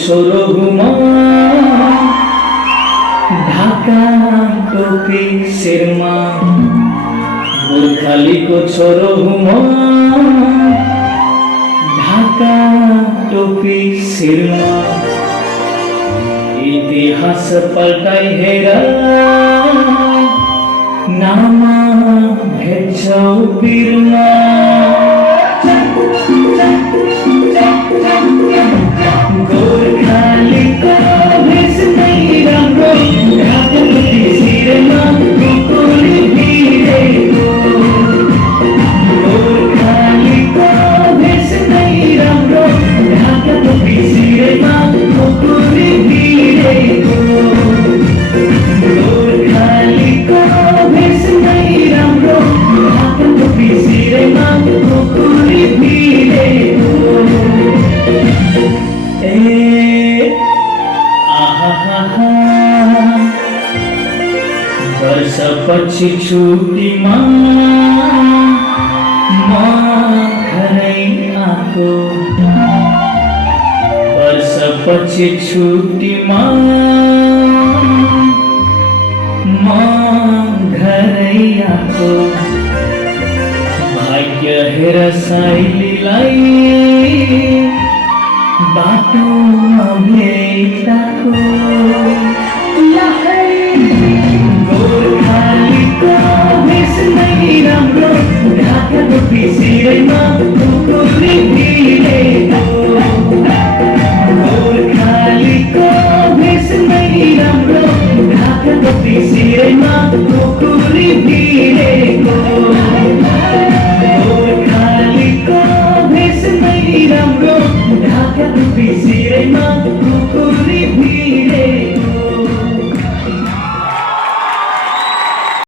छोरो हुमा ढाका टोपी शिरमा गोर्खालीको छोरो हुमा ढाका टोपी शिरमा इतिहास पल्टाई हेर नाम भेट्छौ बिरमा गोर्खालीको भेष नै राम्रो ढाका टोपी शिरमा गोकुली भिडेको गोर्खालीको भेष नै राम्रो ढाका टोपी शिरमा गोकुली भिडेको गोर्खालीको भेष नै राम्रो ढाका टोपी शिरमा गोकुली भिडेको वर्षपछि छुट्टीमा म घरै आएको वर्षपछि छुट्टीमा म घरै आएको भाग्य हेर साइलीलाई बाटोमा भेटाको गोर्खालीको भेष नै राम्रो ढाका टोपी शिरमा गोकुली भिडेको गोर्खालीको भेष नै राम्रो ढाका टोपी शिरमा गोकुली भिडेको गोर्खालीको भेष नै राम्रो ढाका टोपी शिरमा